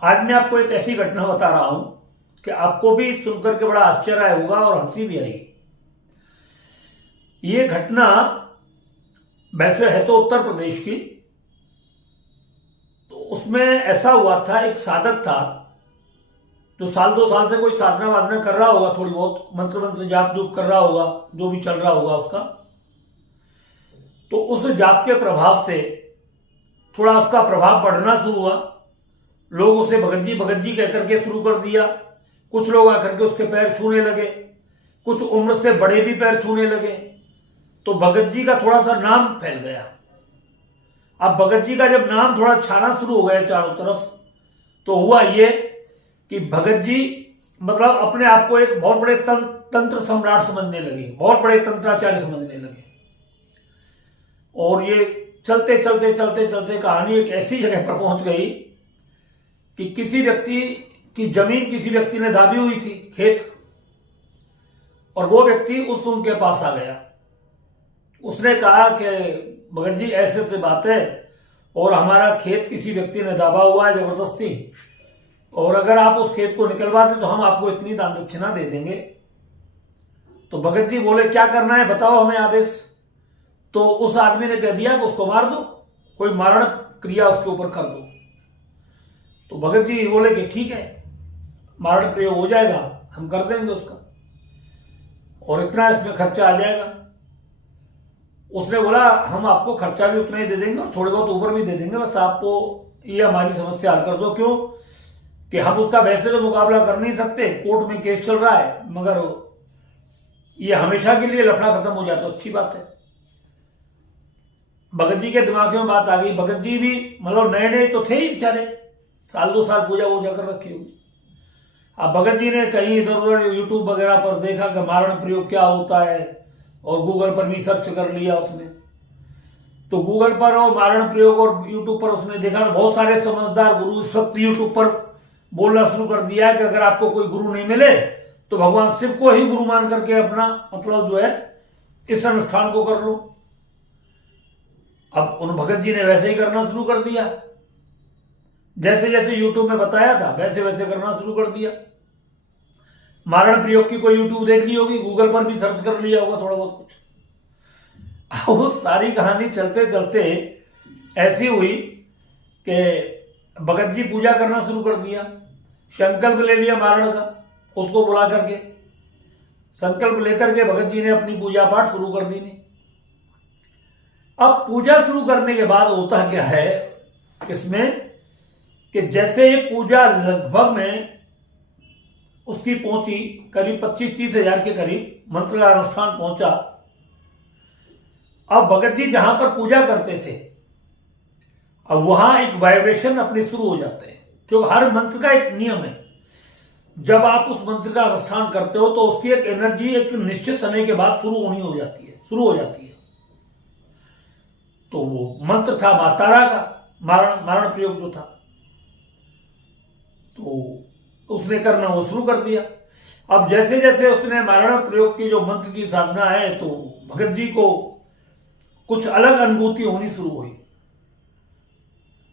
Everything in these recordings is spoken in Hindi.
आज मैं आपको एक ऐसी घटना बता रहा हूं कि आपको भी सुनकर के बड़ा आश्चर्य होगा और हंसी भी आएगी। ये घटना वैसे है तो उत्तर प्रदेश की। तो उसमें ऐसा हुआ था, एक साधक था जो साल 2 साल से कोई साधना वाधना कर रहा होगा, थोड़ी बहुत मंत्र मंत्र जाप जूप कर रहा होगा, जो भी चल रहा होगा उसका। तो उस जाप के प्रभाव से थोड़ा उसका प्रभाव बढ़ना शुरू हुआ। लोग उसे भगत जी कह करके शुरू कर दिया। कुछ लोग आकर के उसके पैर छूने लगे, कुछ उम्र से बड़े भी पैर छूने लगे। तो भगत जी का थोड़ा सा नाम फैल गया। अब भगत जी का जब नाम थोड़ा छाना शुरू हो गया चारों तरफ, तो हुआ ये कि भगत जी मतलब अपने आप को एक बहुत बड़े तंत्र सम्राट समझने लगे, बहुत बड़े तंत्राचार्य समझने लगे। और ये चलते चलते चलते चलते कहानी एक ऐसी जगह पर पहुंच गई कि किसी व्यक्ति की जमीन किसी व्यक्ति ने दाबी हुई थी, खेत, और वो व्यक्ति उस उनके पास आ गया। उसने कहा कि भगत जी ऐसे से बात है, और हमारा खेत किसी व्यक्ति ने दाबा हुआ है जबरदस्ती, और अगर आप उस खेत को निकलवाते तो हम आपको इतनी दान दक्षिणा दे देंगे। तो भगत जी बोले क्या करना है बताओ हमें आदेश। तो उस आदमी ने कह दिया कि उसको मार दो, कोई मारण क्रिया उसके ऊपर कर दो। तो भगत जी बोले कि ठीक है, मारण प्रयोग हो जाएगा, हम कर देंगे उसका, और इतना इसमें खर्चा आ जाएगा। उसने बोला हम आपको खर्चा भी उतना ही दे देंगे और थोड़े बहुत ऊपर भी दे देंगे, बस आपको ये हमारी समस्या हल कर दो। क्यों कि हम उसका वैसे तो मुकाबला कर नहीं सकते, कोर्ट में केस चल रहा है, मगर ये हमेशा के लिए लफड़ा खत्म हो जाए तो अच्छी बात है। भगत जी के दिमाग में बात आ गई। भगत जी भी मतलब नए नए तो थे ही बेचारे, साल 2 साल पूजा वूजा कर रखी होगी। अब भगत जी ने कहीं इधर उधर यूट्यूब वगैरह पर देखा कि मारण प्रयोग क्या होता है, और गूगल पर भी सर्च कर लिया उसने। तो गूगल पर और मारण प्रयोग और यूट्यूब पर उसने देखा तो बहुत सारे समझदार गुरु इस वक्त यूट्यूब पर बोलना शुरू कर दिया है कि अगर आपको कोई गुरु नहीं मिले तो भगवान शिव को ही गुरु मान करके अपना मतलब जो है इस अनुष्ठान को कर लो। अब उन भगत जी ने वैसे ही करना शुरू कर दिया, जैसे जैसे यूट्यूब में बताया था वैसे वैसे करना शुरू कर दिया। मारण प्रयोग की कोई यूट्यूब देख ली होगी, गूगल पर भी सर्च कर लिया होगा थोड़ा बहुत कुछ। वो सारी कहानी चलते चलते ऐसी हुई कि भगत जी पूजा करना शुरू कर दिया, संकल्प ले लिया मारण का, उसको बुला करके संकल्प लेकर के भगत जी ने अपनी पूजा पाठ शुरू कर दी। अब पूजा शुरू करने के बाद होता क्या है इसमें कि जैसे पूजा लगभग में उसकी पहुंची करीब 25-30 हजार के करीब मंत्र का अनुष्ठान पहुंचा। अब भगत जी जहां पर पूजा करते थे अब वहां एक वाइब्रेशन अपने शुरू हो जाते हैं, क्योंकि हर मंत्र का एक नियम है। जब आप उस मंत्र का अनुष्ठान करते हो तो उसकी एक एनर्जी एक निश्चित समय के बाद शुरू हो जाती है। तो वो मंत्र था मातारा का, मारण प्रयोग जो था, तो उसने करना वो शुरू कर दिया। अब जैसे जैसे उसने मारण प्रयोग की जो मंत्र की साधना है, तो भगत जी को कुछ अलग अनुभूति होनी शुरू हुई।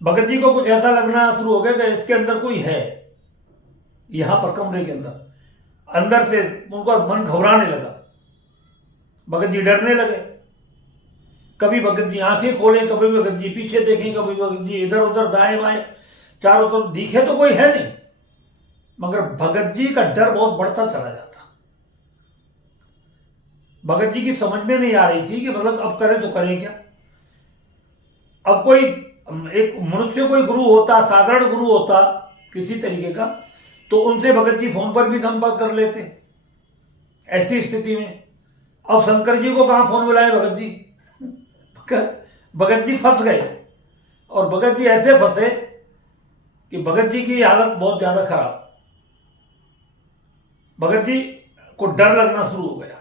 भगत जी को कुछ ऐसा लगना शुरू हो गया कि इसके अंदर कोई है, यहां पर कमरे के अंदर से उनका मन घबराने लगा। भगत जी डरने लगे। कभी भगत जी आंखें खोले, कभी भगत जी पीछे देखें, कभी भगत जी इधर उधर दाएं बाएं चारों तरफ दिखे तो कोई है नहीं, मगर भगत जी का डर बहुत बढ़ता चला जाता। भगत जी की समझ में नहीं आ रही थी कि मतलब अब करें तो करें क्या। अब कोई एक मनुष्य कोई गुरु होता, साधारण गुरु होता किसी तरीके का, तो उनसे भगत जी फोन पर भी संपर्क कर लेते। ऐसी स्थिति में अब शंकर जी को कहां फोन मिलाए भगत जी। भगत जी फंस गए, और भगत जी ऐसे फंसे कि भगत जी की हालत बहुत ज्यादा खराब। भगत जी को डर लगना शुरू हो गया।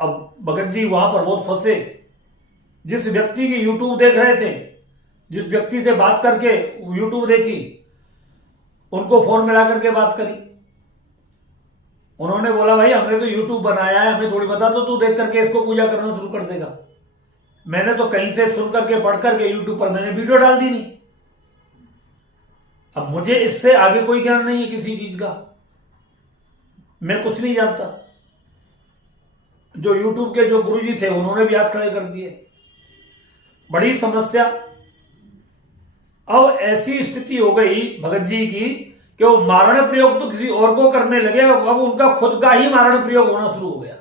अब भगत जी वहां पर बहुत फंसे। जिस व्यक्ति की यूट्यूब देख रहे थे, जिस व्यक्ति से बात करके यूट्यूब देखी, उनको फोन मिला करके बात करी। उन्होंने बोला भाई हमने तो यूट्यूब बनाया है, हमें थोड़ी बता दो, तू देख करके इसको पूजा करना शुरू कर देगा। मैंने तो कहीं से सुन करके पढ़ करके यूट्यूब पर मैंने वीडियो डाल दी नहीं। अब मुझे इससे आगे कोई ज्ञान नहीं है किसी चीज का, मैं कुछ नहीं जानता। जो यूट्यूब के जो गुरुजी थे उन्होंने भी हाथ खड़े कर दिए। बड़ी समस्या। अब ऐसी स्थिति हो गई भगत जी की कि वो मारण प्रयोग तो किसी और को करने लगे, अब उनका खुद का ही मारण प्रयोग होना शुरू हो गया।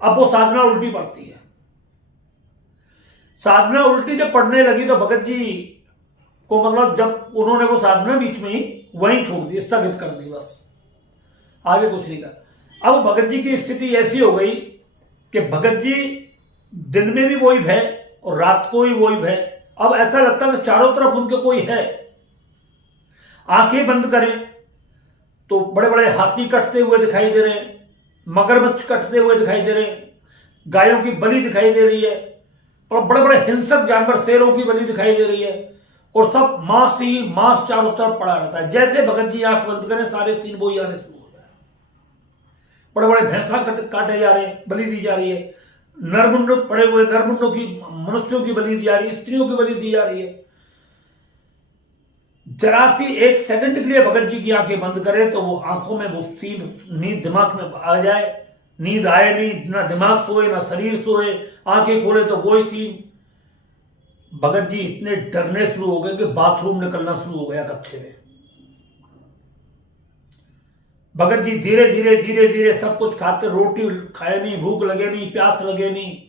अब वो साधना उल्टी पड़ती है। साधना उल्टी जब पढ़ने लगी तो भगत जी को मतलब जब उन्होंने वो साधना बीच में ही वहीं छोड़ दी, स्थगित कर दी, बस आगे कुछ नहीं कर। अब भगत जी की स्थिति ऐसी हो गई कि भगत जी दिन में भी वही भय और रात को ही वही भय। अब ऐसा लगता है कि चारों तरफ उनके कोई है। आंखें बंद करें तो बड़े बड़े हाथी कटते हुए दिखाई दे रहे हैं, मगरमच्छ कटते हुए दिखाई दे रहे हैं, गायों की बलि दिखाई दे रही है, और बड़े बड़े हिंसक जानवर शेरों की बलि दिखाई दे रही है, और सब मांस ही मांस चारों तरफ पड़ा रहता है। जैसे भगत जी आंख बंद करें सारे सीन वही आने शुरू हो जाए। बड़े बड़े भैंसा काटे जा रहे हैं, बलि दी जा रही है, नरमुंड पड़े हुए नरमुंडों की मनुष्यों की बलि दी जा रही है, स्त्रियों की बलि दी जा रही है। जरा सी एक सेकंड के लिए भगत जी की आंखें बंद करें तो वो आंखों में वो सीन नींद दिमाग में आ जाए, नींद आए नहीं, ना दिमाग सोए ना शरीर सोए, आंखें खोले तो वही सीन। भगत जी इतने डरने शुरू हो गए कि बाथरूम निकलना शुरू हो गया कच्चे में। भगत जी धीरे धीरे धीरे धीरे सब कुछ खाते, रोटी खाए नहीं, भूख लगे नहीं, प्यास लगे नहीं।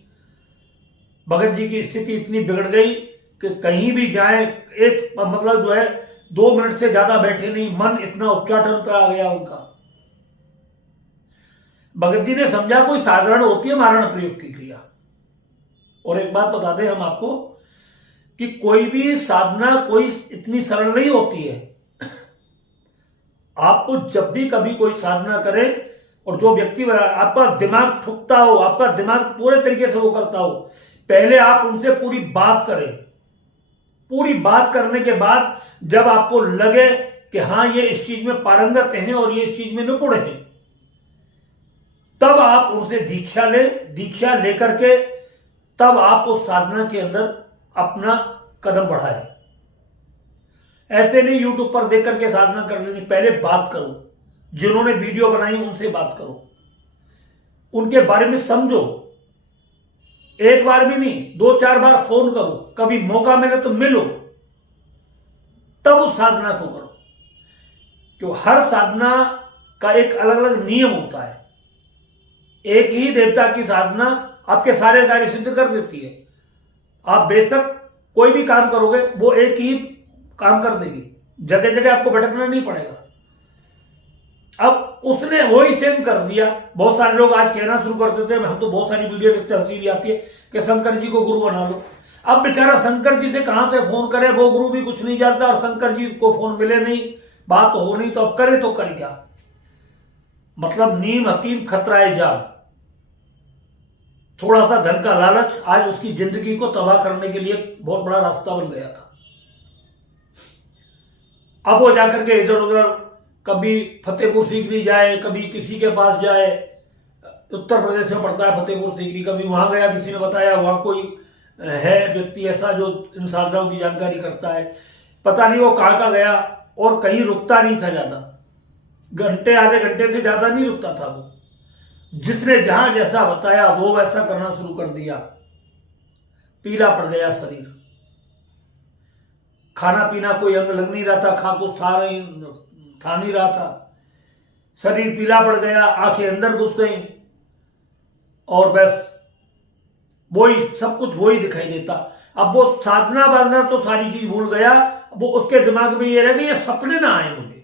भगत जी की स्थिति इतनी बिगड़ गई कि कहीं भी जाए एक मतलब जो है 2 मिनट से ज्यादा बैठे नहीं, मन इतना उच्चाटन पर आ गया उनका। भगत जी ने समझा कोई साधारण होती है मारण प्रयोग की क्रिया। और एक बात बता दें हम आपको कि कोई भी साधना कोई इतनी सरल नहीं होती है। आपको जब भी कभी कोई साधना करे और जो व्यक्ति आपका दिमाग ठुकता हो, आपका दिमाग पूरे तरीके से वो करता हो, पहले आप उनसे पूरी बात करें। पूरी बात करने के बाद जब आपको लगे कि हां ये इस चीज में पारंगत हैं और ये इस चीज में निपुण हैं, तब आप उनसे दीक्षा लें। दीक्षा लेकर के तब आप उस साधना के अंदर अपना कदम बढ़ाएं। ऐसे नहीं यूट्यूब पर देख करके साधना कर लेनी, पहले बात करो। जिन्होंने वीडियो बनाई उनसे बात करो, उनके बारे में समझो। एक बार भी नहीं, 2-4 बार फोन करो, कभी मौका मिले तो मिलो, तब उस साधना को करो। जो हर साधना का एक अलग अलग नियम होता है। एक ही देवता की साधना आपके सारे कार्य सिद्ध कर देती है। आप बेशक कोई भी काम करोगे वो एक ही काम कर देगी, जगह जगह आपको भटकना नहीं पड़ेगा। अब उसने वही सेम कर दिया। बहुत सारे लोग आज कहना शुरू कर देते हैं, हम तो बहुत सारी वीडियो देखते हंसी भी आती है कि शंकर जी को गुरु बना लो। अब बेचारा शंकर जी से कहां से फोन करे, वो गुरु भी कुछ नहीं जानता और शंकर जी को फोन मिले नहीं, बात हो नहीं, तो अब करे तो करे क्या। मतलब नीम हकीम खतराए जान। थोड़ा सा धन का लालच आज उसकी जिंदगी को तबाह करने के लिए बहुत बड़ा रास्ता बन गया था। अब वो जाकर के इधर उधर कभी फतेहपुर सीकरी जाए, कभी किसी के पास जाए, उत्तर प्रदेश में पड़ता है फतेहपुर सीकरी, कभी वहां गया, किसी ने बताया वहां कोई है व्यक्ति ऐसा जो इन साधनाओं की जानकारी करता है। पता नहीं वो कहां का गया, और कहीं रुकता नहीं था ज्यादा, घंटे आधे घंटे से ज्यादा नहीं रुकता था वो। जिसने जहां जैसा बताया वो वैसा करना शुरू कर दिया। पीला पड़ गया शरीर, खाना पीना कोई अंग लग नहीं रहा था, खा कुछ था नहीं रहा था, शरीर पीला पड़ गया, आंखें अंदर घुस गई, और बस वही सब कुछ वही दिखाई देता। अब वो साधना बाधना तो सारी चीज भूल गया। वो उसके दिमाग में ये रह गया ये सपने ना आए मुझे,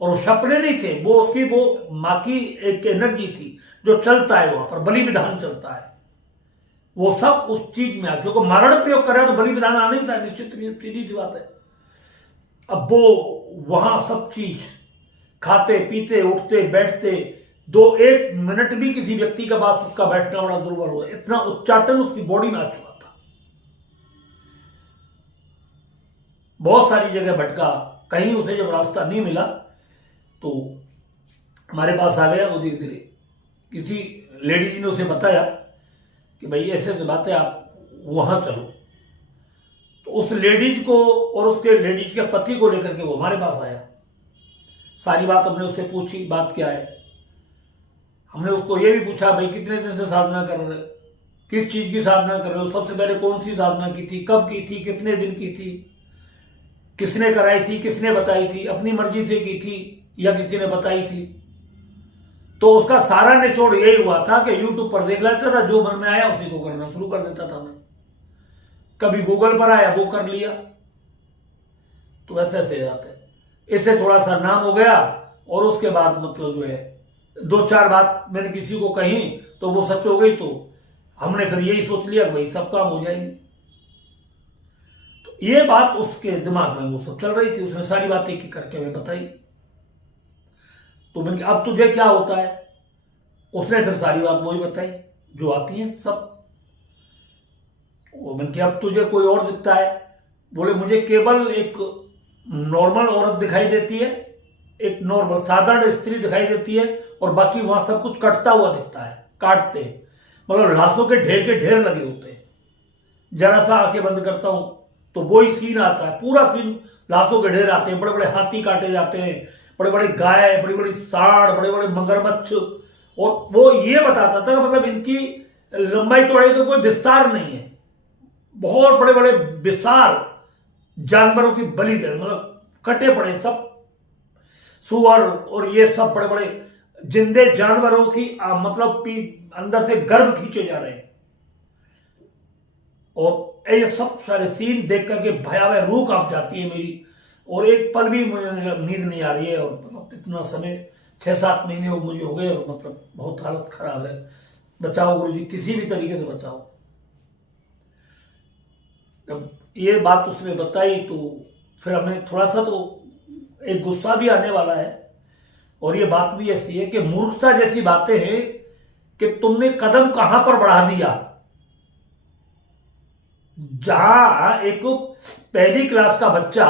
और वो सपने नहीं थे, वो उसकी वो मां की एक एनर्जी थी जो चलता है वहां पर, बलि विधान चलता है, वो सब उस चीज में आ। क्योंकि मारण प्रयोग कर रहा है तो बलि विधान आना ही था, निश्चित सीधी सी बात है। अब वो वहां सब चीज खाते पीते उठते बैठते, 1 मिनट भी किसी व्यक्ति के पास उसका बैठना बड़ा दुर्बल हुआ, इतना उच्चाटन उसकी बॉडी में आ चुका था। बहुत सारी जगह भटका, कहीं उसे जब रास्ता नहीं मिला तो हमारे पास आ गया। वो धीरे धीरे किसी लेडी जी ने उसे बताया कि भाई ऐसे बात है, आप वहां चलो। तो उस लेडीज को और उसके लेडीज के पति को लेकर के वो हमारे पास आया। सारी बात हमने उससे पूछी, बात क्या है। हमने उसको ये भी पूछा, भाई कितने दिन से साधना कर रहे हो, किस चीज की साधना कर रहे हो, सबसे पहले कौन सी साधना की थी, कब की थी, कितने दिन की थी, किसने कराई थी, किसने बताई थी, अपनी मर्जी से की थी या किसी ने बताई थी। तो उसका सारा निचोड़ यही हुआ था कि यूट्यूब पर देख लेता था, जो मन में आया उसी को करना शुरू कर देता था मैं। कभी गूगल पर आया वो कर लिया। तो ऐसे ऐसे जाते हैं। इससे थोड़ा सा नाम हो गया और उसके बाद मतलब जो है 2-4 बात मैंने किसी को कही तो वो सच हो गई। तो हमने फिर यही सोच लिया कि भाई सब काम हो जाएंगे। तो ये बात उसके दिमाग में वो सब चल रही थी। उसने सारी बातें की करके हमें बताई। तो मैंने अब तुझे क्या होता है, उसने फिर सारी बात वही बताई जो आती है सब। वो मैंने अब तुझे कोई और दिखता है, बोले मुझे केवल एक नॉर्मल औरत दिखाई देती है, एक नॉर्मल साधारण स्त्री दिखाई देती है और बाकी वहां सब कुछ कटता हुआ दिखता है, काटते हैं, मतलब लाशों के ढेर लगे होते हैं। जरा सा आंखें बंद करता हूं तो वही सीन आता है, पूरा सीन लाशों के ढेर आते हैं। बड़े बड़े हाथी काटे जाते हैं, बड़े बड़े गाय, बड़ी बड़ी सांड, बड़े बड़े मगरमच्छ। और वो ये बताता था मतलब इनकी लंबाई चौड़ाई का कोई विस्तार नहीं है, बहुत बड़े बड़े विशाल जानवरों की बलि दे, मतलब कटे पड़े सब सुअर और ये सब बड़े बड़े जिंदे जानवरों की मतलब अंदर से गर्भ खींचे जा रहे हैं। और ये सब सारे सीन देख करके भयावह रूह कांप जाती है मेरी। और एक पल भी मुझे नींद नहीं आ रही है। और मतलब इतना समय 6-7 महीने मुझे हो गए और मतलब बहुत हालत खराब है। बचाओ गुरुजी, किसी भी तरीके से बचाओ। जब ये बात उसने बताई तो फिर हमें थोड़ा सा तो एक गुस्सा भी आने वाला है। और ये बात भी ऐसी है कि मूर्खता जैसी बातें हैं कि तुमने कदम कहां पर बढ़ा दिया। जहां एक पहली क्लास का बच्चा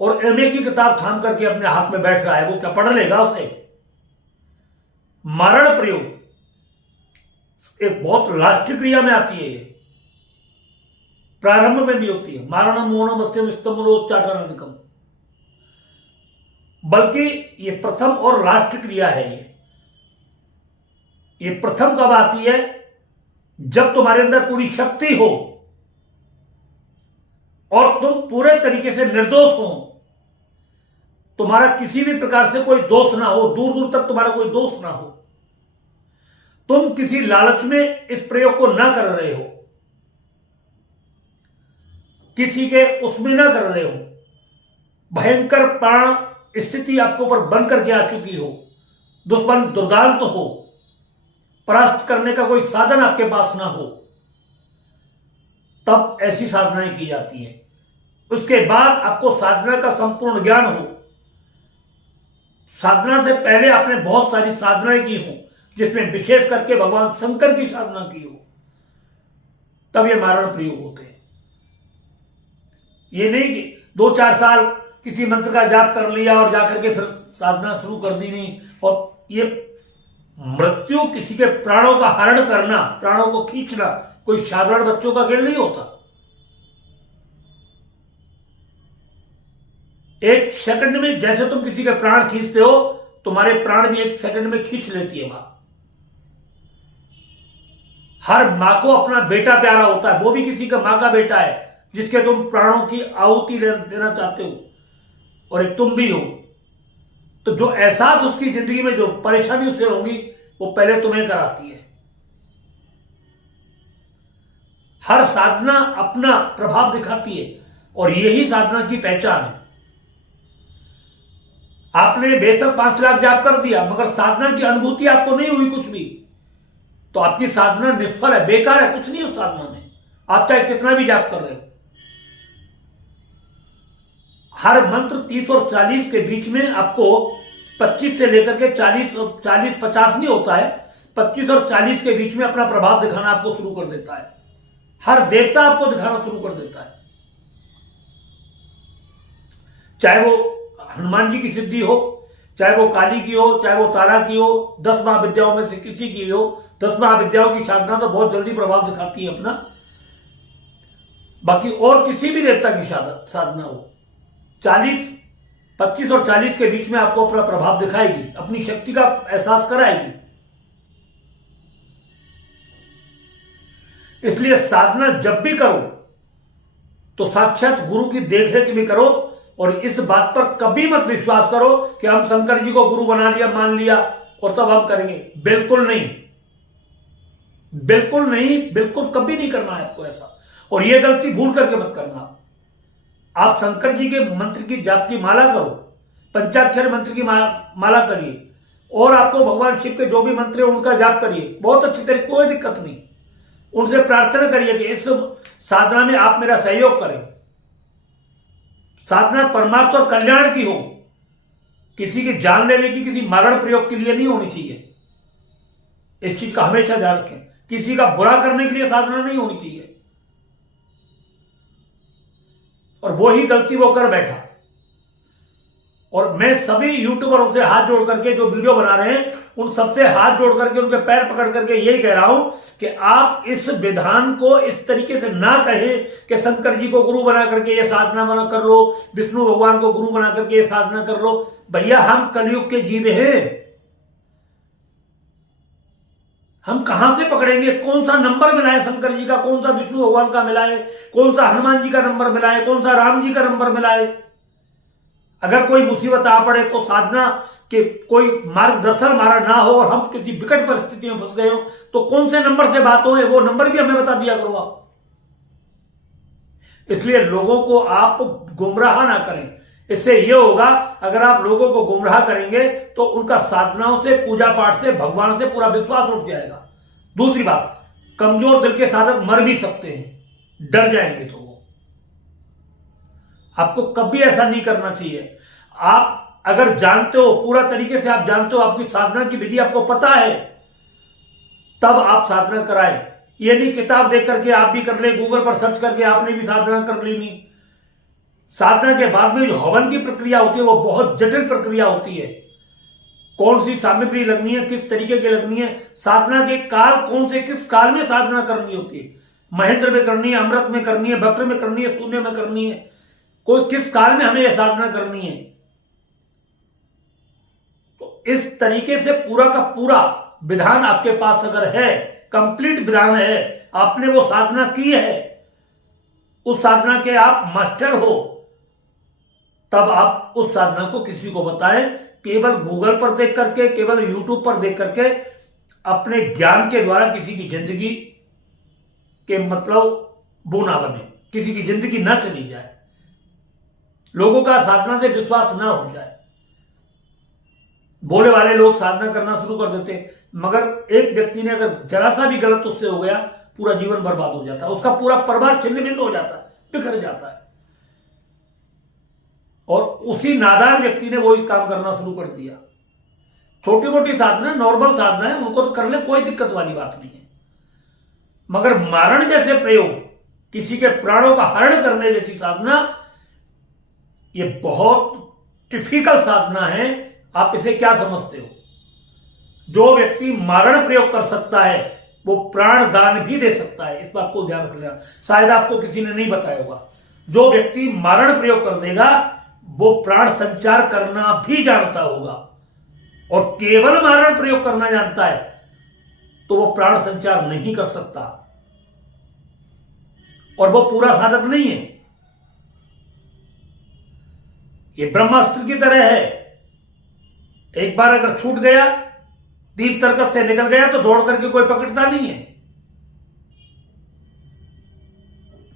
और एमए की किताब थाम करके अपने हाथ में बैठ रहा है, वो क्या पढ़ लेगा उसे? मारण प्रयोग एक बहुत लास्ट क्रिया में आती है, ये प्रारंभ में भी होती है। मारणम मोनम अस्त्यम स्तंभोच्चाटनकम, बल्कि ये प्रथम और लास्ट क्रिया है। ये प्रथम कब आती है? जब तुम्हारे अंदर पूरी शक्ति हो और तुम पूरे तरीके से निर्दोष हो, तुम्हारा किसी भी प्रकार से कोई दोष ना हो, दूर दूर तक तुम्हारा कोई दोष ना हो, तुम किसी लालच में इस प्रयोग को ना कर रहे हो, किसी के उसमें ना कर रहे हो, भयंकर प्राण स्थिति आपके ऊपर बन करके आ चुकी हो, दुश्मन दुर्दांत हो, परास्त करने का कोई साधन आपके पास ना हो, तब ऐसी साधनाएं की जाती हैं। उसके बाद आपको साधना का संपूर्ण ज्ञान हो। साधना से पहले आपने बहुत सारी साधनाएं की हो, जिसमें विशेष करके भगवान शंकर की साधना की हो, तब ये मारण प्रयोग होते हैं। ये नहीं कि 2-4 साल किसी मंत्र का जाप कर लिया और जाकर के फिर साधना शुरू कर दी नहीं। और ये मृत्यु, किसी के प्राणों का हरण करना, प्राणों को खींचना, कोई साधारण बच्चों का खेल नहीं होता। एक सेकंड में जैसे तुम किसी के प्राण खींचते हो, तुम्हारे प्राण भी एक सेकंड में खींच लेती है मां। हर मां को अपना बेटा प्यारा होता है, वो भी किसी का मां का बेटा है जिसके तुम प्राणों की आहुति देना चाहते हो, और एक तुम भी हो। तो जो एहसास उसकी जिंदगी में, जो परेशानी उससे होगी, वो पहले तुम्हें कराती है। हर साधना अपना प्रभाव दिखाती है और यही साधना की पहचान है। आपने बेशक 5 लाख जाप कर दिया, मगर साधना की अनुभूति आपको नहीं हुई कुछ भी, तो आपकी साधना निष्फल है, बेकार है, कुछ नहीं उस साधना में। आप चाहे कितना भी जाप कर रहे हो। हर मंत्र 30 और 40 के बीच में आपको 25 से लेकर के 40-50 नहीं होता है, 25 और 40 के बीच में अपना प्रभाव दिखाना आपको शुरू कर देता है। हर देवता आपको दिखाना शुरू कर देता है, चाहे वो हनुमान जी की सिद्धि हो, चाहे वो काली की हो, चाहे वो तारा की हो, 10 महाविद्याओं में से किसी की हो। 10 महाविद्याओं की साधना तो बहुत जल्दी प्रभाव दिखाती है अपना। बाकी और किसी भी देवता की साधना हो, 25 और 40 के बीच में आपको अपना प्रभाव दिखाएगी, अपनी शक्ति का एहसास कराएगी। इसलिए साधना जब भी करो तो साक्षात गुरु की देखरेख में करो, और इस बात पर कभी मत विश्वास करो कि हम शंकर जी को गुरु बना लिया, मान लिया और तब हम करेंगे। बिल्कुल नहीं, बिल्कुल नहीं, बिल्कुल कभी नहीं करना है आपको ऐसा। और यह गलती भूल करके मत करना। आप शंकर जी के मंत्र की जाप की माला करो, पंचाक्षर मंत्र की माला करिए, और आपको भगवान शिव के जो भी मंत्र है उनका जाप करिए बहुत अच्छी तरीके, कोई दिक्कत नहीं। उनसे प्रार्थना करिए कि इस साधना में आप मेरा सहयोग करें। साधना परमार्थ और कल्याण की हो, किसी की जान लेने की, किसी मारण प्रयोग के लिए नहीं होनी चाहिए। इस चीज का हमेशा ध्यान रखें। किसी का बुरा करने के लिए साधना नहीं होनी चाहिए। और वो ही गलती वो कर बैठा। और मैं सभी यूट्यूबरों से हाथ जोड़ करके जो वीडियो बना रहे हैं उन सबसे हाथ जोड़ करके उनके पैर पकड़ करके यही कह रहा हूं कि आप इस विधान को इस तरीके से ना कहें कि शंकर जी को गुरु बना करके ये साधना बना कर लो, विष्णु भगवान को गुरु बना करके ये साधना कर लो। भैया हम कलयुग के जीव हैं, हम कहां से पकड़ेंगे? कौन सा नंबर मिला है शंकर जी का, कौन सा विष्णु भगवान का मिला है, कौन सा हनुमान जी का नंबर मिला है, कौन सा राम जी का नंबर मिला है? अगर कोई मुसीबत आ पड़े तो साधना के कोई मार्गदर्शन हमारा ना हो और हम किसी विकट परिस्थिति में फंस गए हो तो कौन से नंबर से बात हो, वो नंबर भी हमें बता दिया करो आप। इसलिए लोगों को आप गुमराह ना करें। इससे यह होगा, अगर आप लोगों को गुमराह करेंगे तो उनका साधनाओं से, पूजा पाठ से, भगवान से पूरा विश्वास उठ जाएगा। दूसरी बात, कमजोर दिल के साधक मर भी सकते हैं, डर जाएंगे तो वो। आपको कभी ऐसा नहीं करना चाहिए। आप अगर जानते हो, पूरा तरीके से आप जानते हो, आपकी साधना की विधि आपको पता है, तब आप साधना कराएं। ये नहीं किताब देख करके आप भी कर ले, गूगल पर सर्च करके आपने भी साधना कर ली। नहीं, साधना के बाद में जो हवन की प्रक्रिया होती है वो बहुत जटिल प्रक्रिया होती है। कौन सी सामग्री लगनी है, किस तरीके की लगनी है, साधना के काल कौन से, किस काल में साधना करनी होती है, महेंद्र में करनी है, अमृत में करनी है, वक्र में करनी है, शून्य में करनी है, कोई किस काल में हमें यह साधना करनी है। तो इस तरीके से पूरा का पूरा विधान आपके पास अगर है, कंप्लीट विधान है, आपने वो साधना की है, उस साधना के आप मास्टर हो, तब आप उस साधना को किसी को बताएं। केवल गूगल पर देख करके, केवल यूट्यूब पर देख करके अपने ज्ञान के द्वारा किसी की जिंदगी के मतलब वो ना बने, किसी की जिंदगी ना चली जाए, लोगों का साधना से विश्वास ना उठ जाए। बोले वाले लोग साधना करना शुरू कर देते, मगर एक व्यक्ति ने अगर जरा सा भी गलत उससे हो गया, पूरा जीवन बर्बाद हो जाता है, उसका पूरा परिवार छिन्न भिन्न हो जाता है, बिखर जाता है। और उसी नादान व्यक्ति ने वो इस काम करना शुरू कर दिया। छोटी मोटी साधना, नॉर्मल साधना है, उनको तो कर ले, कोई दिक्कत वाली बात नहीं है। मगर मारण जैसे प्रयोग, किसी के प्राणों का हरण करने जैसी साधना, ये बहुत टिपिकल साधना है। आप इसे क्या समझते हो? जो व्यक्ति मारण प्रयोग कर सकता है वो प्राण दान भी दे सकता है, इस बात को ध्यान रखना। शायद आपको किसी ने नहीं बताया होगा, जो व्यक्ति मारण प्रयोग कर देगा वो प्राण संचार करना भी जानता होगा, और केवल मारण प्रयोग करना जानता है तो वो प्राण संचार नहीं कर सकता, और वो पूरा साधक नहीं है। ये ब्रह्मास्त्र की तरह है, एक बार अगर छूट गया, तीर तरकस से निकल गया तो दौड़ करके कोई पकड़ता नहीं है।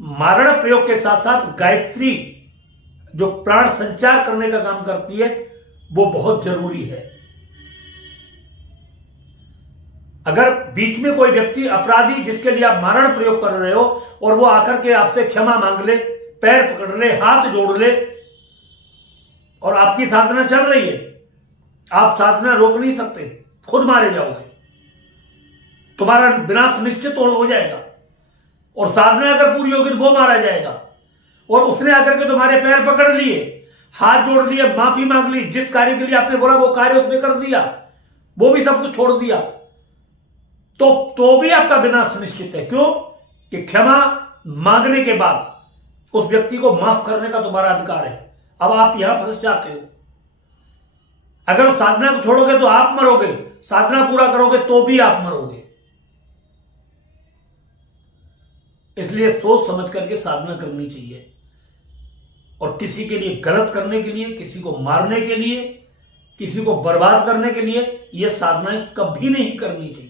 मारण प्रयोग के साथ साथ गायत्री जो प्राण संचार करने का काम करती है वो बहुत जरूरी है। अगर बीच में कोई व्यक्ति अपराधी जिसके लिए आप मारण प्रयोग कर रहे हो और वो आकर के आपसे क्षमा मांग ले, पैर पकड़ ले, हाथ जोड़ ले, और आपकी साधना चल रही है, आप साधना रोक नहीं सकते, खुद मारे जाओगे, तुम्हारा विनाश निश्चित हो जाएगा। और साधना अगर पूरी होगी तो वो मारा जाएगा। और उसने आकर के तुम्हारे पैर पकड़ लिए, हाथ जोड़ लिए, माफी मांग ली, जिस कार्य के लिए आपने बोला वो कार्य उसने कर दिया, वो भी सब कुछ छोड़ दिया, तो भी आपका विनाश निश्चित है। क्यों? कि क्षमा मांगने के बाद उस व्यक्ति को माफ करने का तुम्हारा अधिकार है। अब आप यहां फंस जाते हो। अगर उस साधना को छोड़ोगे तो आप मरोगे, साधना पूरा करोगे तो भी आप मरोगे। इसलिए सोच समझ करके साधना करनी चाहिए। और किसी के लिए गलत करने के लिए, किसी को मारने के लिए, किसी को बर्बाद करने के लिए यह साधनाएं कभी नहीं करनी चाहिए।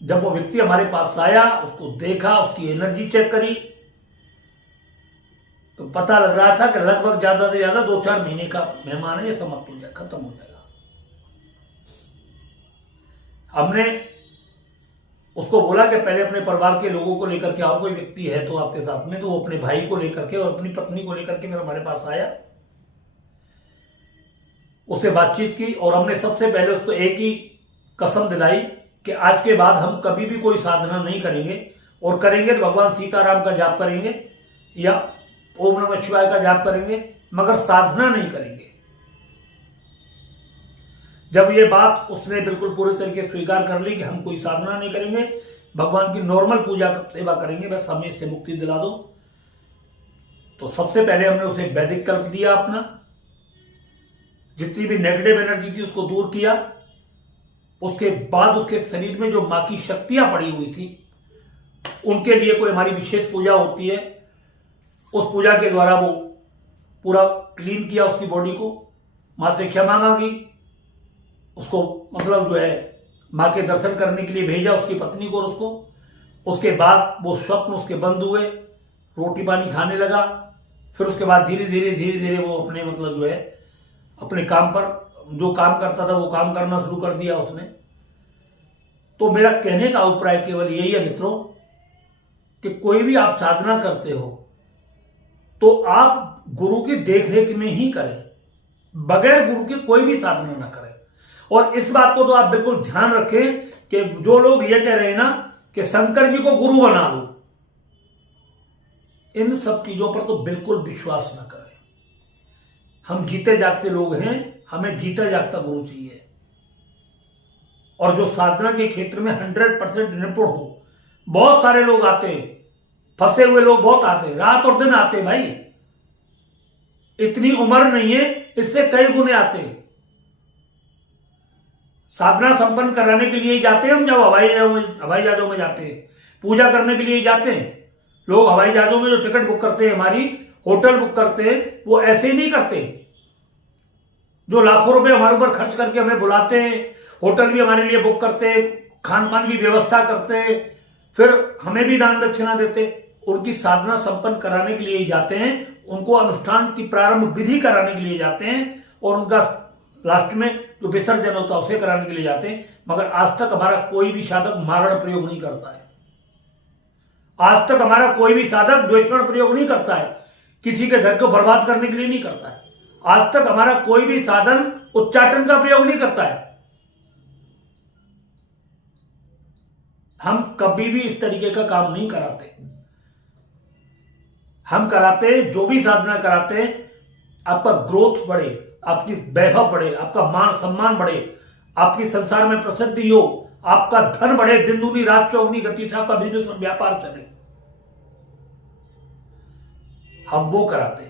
जब वो व्यक्ति हमारे पास आया, उसको देखा, उसकी एनर्जी चेक करी, तो पता लग रहा था कि लगभग ज्यादा से ज्यादा 2-4 महीने का मेहमान है, ये समाप्त हो जाएगा, खत्म हो जाएगा। हमने उसको बोला कि पहले अपने परिवार के लोगों को लेकर के आओ, कोई व्यक्ति है तो आपके साथ में, तो वो अपने भाई को लेकर के और अपनी पत्नी को लेकर के मेरे हमारे पास आया। उससे बातचीत की और हमने सबसे पहले उसको एक ही कसम दिलाई कि आज के बाद हम कभी भी कोई साधना नहीं करेंगे, और करेंगे तो भगवान सीताराम का जाप करेंगे या ओम नमः शिवाय का जाप करेंगे, मगर साधना नहीं करेंगे। जब ये बात उसने बिल्कुल पूरी तरीके से स्वीकार कर ली कि हम कोई साधना नहीं करेंगे, भगवान की नॉर्मल पूजा सेवा करेंगे, बस हमें इससे मुक्ति दिला दो, तो सबसे पहले हमने उसे वैदिक कल्प दिया, अपना जितनी भी नेगेटिव एनर्जी थी उसको दूर किया। उसके बाद उसके शरीर में जो मां की शक्तियां पड़ी हुई थी, उनके लिए कोई हमारी विशेष पूजा होती है, उस पूजा के द्वारा वो पूरा क्लीन किया उसकी बॉडी को, मां से क्षमा मांगी, उसको मतलब जो है मां के दर्शन करने के लिए भेजा, उसकी पत्नी को और उसको। उसके बाद वो स्वप्न उसके बंद हुए, रोटी पानी खाने लगा। फिर उसके बाद धीरे धीरे वो अपने मतलब जो है अपने काम पर, जो काम करता था वो काम करना शुरू कर दिया उसने। तो मेरा कहने का अभिप्राय केवल यही है मित्रों, कि कोई भी आप साधना करते हो तो आप गुरु की देखरेख में ही करें, बगैर गुरु के कोई भी साधना ना करें। और इस बात को तो आप बिल्कुल ध्यान रखें कि जो लोग ये कह रहे हैं ना कि शंकर जी को गुरु बना लो, इन सब चीजों पर तो बिल्कुल विश्वास ना करें। हम जीते जागते लोग हैं, हमें जीता जागता गुरु चाहिए, और जो साधना के क्षेत्र में 100% निपुण हो। बहुत सारे लोग आते हैं, फंसे हुए लोग बहुत आते हैं, रात और दिन आते हैं भाई, इतनी उम्र नहीं है, इससे कई गुने आते हैं। साधना संपन्न कराने के लिए ही जाते हैं हम, जब हवाई जहाजों में जाते हैं, पूजा करने के लिए ही जाते हैं। लोग हवाई जहाजों में जो टिकट बुक करते हैं, हमारी होटल बुक करते हैं, वो ऐसे ही नहीं करते। जो लाखों रुपए हमारे ऊपर खर्च करके हमें बुलाते हैं, होटल भी हमारे लिए बुक करते हैं, खान पान की व्यवस्था करते हैं, फिर हमें भी दान दक्षिणा देते, उनकी साधना संपन्न कराने के लिए ही जाते हैं, उनको अनुष्ठान की प्रारंभ विधि कराने के लिए जाते हैं, और उनका लास्ट में जो विसर्जन होता है उसे कराने के लिए जाते हैं। मगर आज तक हमारा कोई भी साधक मारण प्रयोग नहीं करता है, आज तक हमारा कोई भी साधक द्वेषण प्रयोग नहीं करता है, किसी के घर को बर्बाद करने के लिए नहीं करता है। आज तक हमारा कोई भी साधन उच्चाटन का प्रयोग नहीं करता है। हम कभी भी इस तरीके का काम नहीं कराते। हम कराते, जो भी साधना कराते, आपका ग्रोथ बढ़े, आपकी वैभव बढ़े, आपका मान सम्मान बढ़े, आपकी संसार में प्रसिद्धि हो, आपका धन बढ़े, दिन दूनी रात चौगुनी गति से आपका बिजनेस और व्यापार चले, हम वो कराते,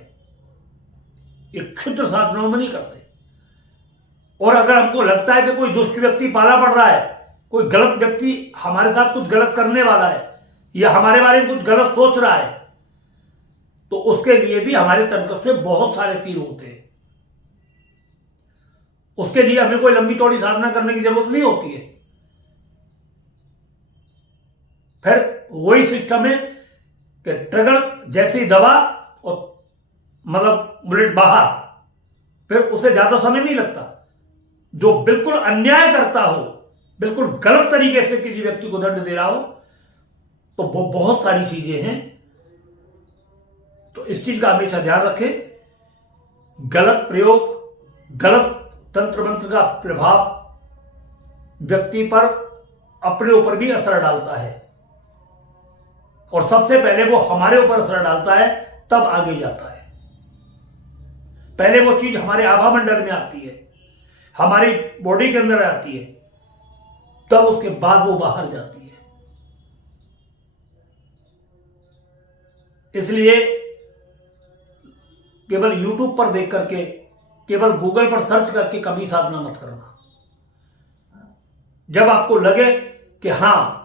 एक क्षुद्र साधनाओं में नहीं करते। और अगर हमको लगता है कि कोई दुष्ट व्यक्ति पाला पड़ रहा है, कोई गलत व्यक्ति हमारे साथ कुछ गलत करने वाला है, या हमारे बारे में कुछ गलत सोच रहा है, तो उसके लिए भी हमारे तंत्र में बहुत सारे तीर होते हैं। उसके लिए हमें कोई लंबी चौड़ी साधना करने की जरूरत नहीं होती है। फिर वही सिस्टम है कि ट्रिगर जैसी दवा और मतलब बुलेट बाहर, फिर उसे ज्यादा समय नहीं लगता। जो बिल्कुल अन्याय करता हो, बिल्कुल गलत तरीके से किसी व्यक्ति को दंड दे रहा हो, तो वो बहुत सारी चीजें हैं। तो इस चीज का हमेशा ध्यान रखें। गलत प्रयोग, गलत तंत्र मंत्र का प्रभाव व्यक्ति पर अपने ऊपर भी असर डालता है, और सबसे पहले वो हमारे ऊपर असर डालता है, तब आगे जाता है। पहले वो चीज हमारे आभा मंडल में आती है, हमारी बॉडी के अंदर आती है, तब उसके बाद वो बाहर जाती है। इसलिए केवल YouTube पर देख करके, केवल गूगल पर सर्च करके कभी साधना मत करना। जब आपको लगे कि हां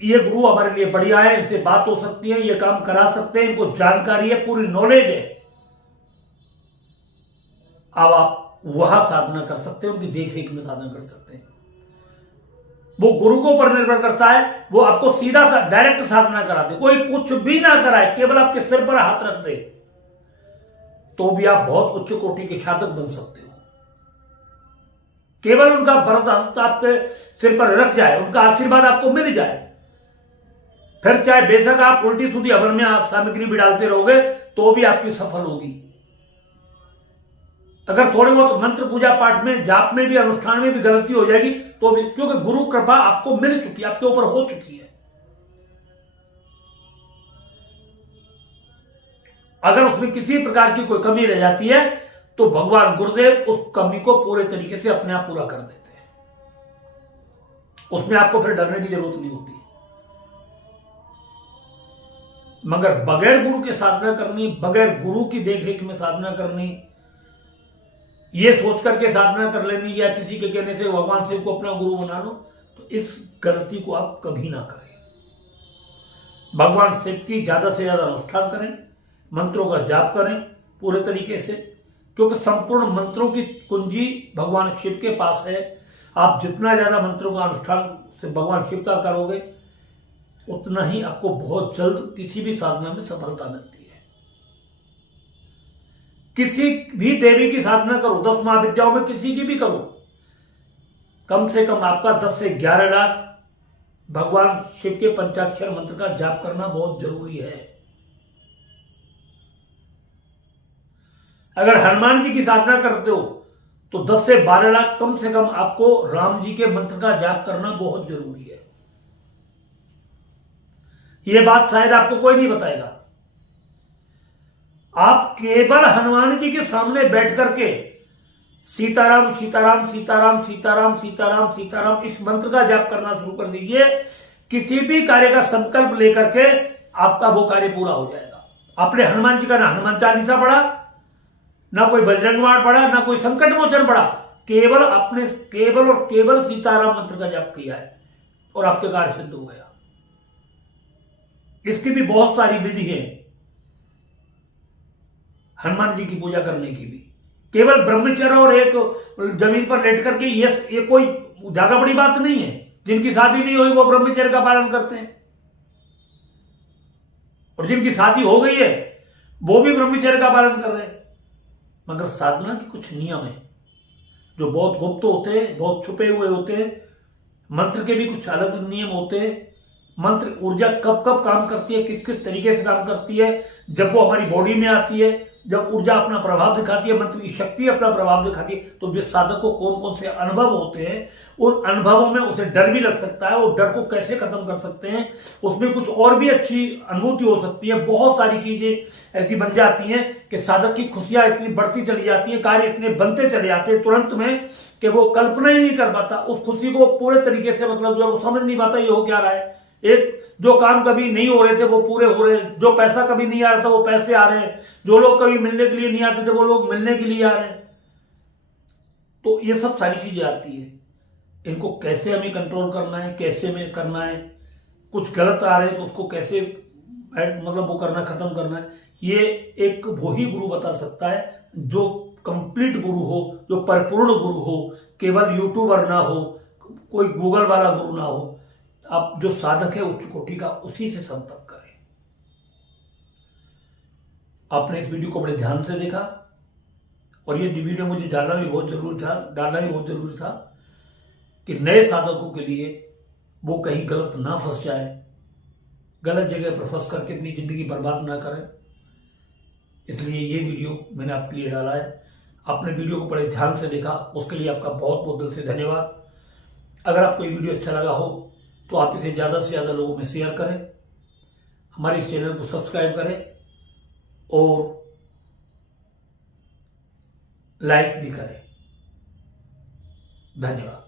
ये गुरु हमारे लिए बढ़िया है, इनसे बात हो सकती है, ये काम करा सकते हैं, इनको जानकारी है, पूरी नॉलेज है, अब आप वहां साधना कर सकते हैं, उनकी देखरेख में साधना कर सकते हैं। वो गुरु को ऊपर निर्भर करता है, वो आपको सीधा डायरेक्ट साधना कराते, कोई कुछ भी ना कराए, केवल आपके सिर पर हाथ रख दे तो भी आप बहुत उच्च कोटि के साधक बन सकते हो। केवल उनका वरद हस्त आपके सिर पर रख जाए, उनका आशीर्वाद आपको मिल जाए, फिर चाहे बेशक आप उल्टी सीधी हवन में आप सामग्री भी डालते रहोगे तो भी आपकी सफल होगी। अगर थोड़े बहुत मंत्र पूजा पाठ में, जाप में भी, अनुष्ठान में भी गलती हो जाएगी तो भी, क्योंकि गुरु कृपा आपको मिल चुकी है, आपके ऊपर हो चुकी है। अगर उसमें किसी प्रकार की कोई कमी रह जाती है तो भगवान गुरुदेव उस कमी को पूरे तरीके से अपने आप पूरा कर देते हैं, उसमें आपको फिर डरने की जरूरत नहीं होती। मगर बगैर गुरु के साधना करनी, बगैर गुरु की देखरेख में साधना करनी, ये सोच करके साधना कर लेनी या किसी के कहने से भगवान शिव को अपना गुरु बना लो, तो इस गलती को आप कभी ना करें। भगवान शिव की ज्यादा से ज्यादा अनुष्ठान करें, मंत्रों का जाप करें पूरे तरीके से, क्योंकि संपूर्ण मंत्रों की कुंजी भगवान शिव के पास है। आप जितना ज्यादा मंत्रों का अनुष्ठान से भगवान शिव का करोगे उतना ही आपको बहुत जल्द किसी भी साधना में सफलता मिलती है। किसी भी देवी की साधना करो, 10 महाविद्याओं में किसी की भी करो, कम से कम आपका 10 से 11 लाख भगवान शिव के पंचाक्षर मंत्र का जाप करना बहुत जरूरी है। अगर हनुमान जी की साधना करते हो तो 10 से 12 लाख कम से कम आपको राम जी के मंत्र का जाप करना बहुत जरूरी है। यह बात शायद आपको कोई नहीं बताएगा। आप केवल हनुमान जी के सामने बैठ करके सीताराम सीताराम सीताराम सीताराम सीताराम सीताराम इस मंत्र का जाप करना शुरू कर दीजिए। किसी भी कार्य का संकल्प लेकर के आपका वो कार्य पूरा हो जाएगा। आपने हनुमान जी का ना हनुमान चालीसा पढ़ा, ना कोई बजरंग बाण पढ़ा, ना कोई संकट मोचन पढ़ा, केवल आपने केवल और केवल सीताराम मंत्र का जाप किया है और आपके कार्य सिद्ध हो गया। इसकी भी बहुत सारी विधि है हनुमान जी की पूजा करने की भी। केवल ब्रह्मचर्य और एक जमीन पर लेट करके ये कोई ज्यादा बड़ी बात नहीं है। जिनकी शादी नहीं हुई वो ब्रह्मचर्य का पालन करते हैं, और जिनकी शादी हो गई है वो भी ब्रह्मचर्य का पालन कर रहे हैं। मगर साधना के कुछ नियम है जो बहुत गुप्त होते हैं, बहुत छुपे हुए होते हैं। मंत्र के भी कुछ अलग नियम होते हैं। मंत्र ऊर्जा कब कब काम करती है, किस किस तरीके से काम करती है, जब वो हमारी बॉडी में आती है, जब ऊर्जा अपना प्रभाव दिखाती है, मंत्र की शक्ति अपना प्रभाव दिखाती है, तो जिस साधक को कौन कौन से अनुभव होते हैं, उन अनुभवों में उसे डर भी लग सकता है। वो डर को कैसे खत्म कर सकते हैं, उसमें कुछ और भी अच्छी अनुभूति हो सकती है। बहुत सारी चीजें ऐसी बन जाती हैं कि साधक की खुशियां इतनी बढ़ती चली जाती है, कार्य इतने बनते चले जाते हैं तुरंत में कि वो कल्पना ही नहीं कर पाता। उस खुशी को पूरे तरीके से मतलब जो है वो समझ नहीं पाता ये हो क्या रहा है। एक जो काम कभी नहीं हो रहे थे वो पूरे हो रहे हैं, जो पैसा कभी नहीं आ रहा था वो पैसे आ रहे हैं, जो लोग कभी मिलने के लिए नहीं आते थे वो लोग मिलने के लिए आ रहे हैं। तो ये सब सारी चीजें आती है। इनको कैसे हमें कंट्रोल करना है, कैसे में करना है, कुछ गलत आ रहे हैं तो उसको कैसे मतलब वो करना, खत्म करना है, ये एक वो ही गुरु बता सकता है जो कंप्लीट गुरु हो, जो परिपूर्ण गुरु हो, केवल यूट्यूबर ना हो, कोई गूगल वाला गुरु ना हो। आप जो साधक है उच्च कोटि का, उसी से संपर्क करें। आपने इस वीडियो को बड़े ध्यान से देखा और ये वीडियो मुझे डालना भी बहुत जरूरी था कि नए साधकों के लिए वो कहीं गलत ना फंस जाए, गलत जगह पर फंस करके अपनी जिंदगी बर्बाद ना करें। इसलिए ये वीडियो मैंने आपके लिए डाला है। आपने वीडियो को बड़े ध्यान से देखा, उसके लिए आपका बहुत बहुत दिल से धन्यवाद। अगर आपको ये वीडियो अच्छा लगा हो तो आप इसे ज्यादा से ज्यादा लोगों में शेयर करें, हमारे इस चैनल को सब्सक्राइब करें और लाइक भी करें। धन्यवाद।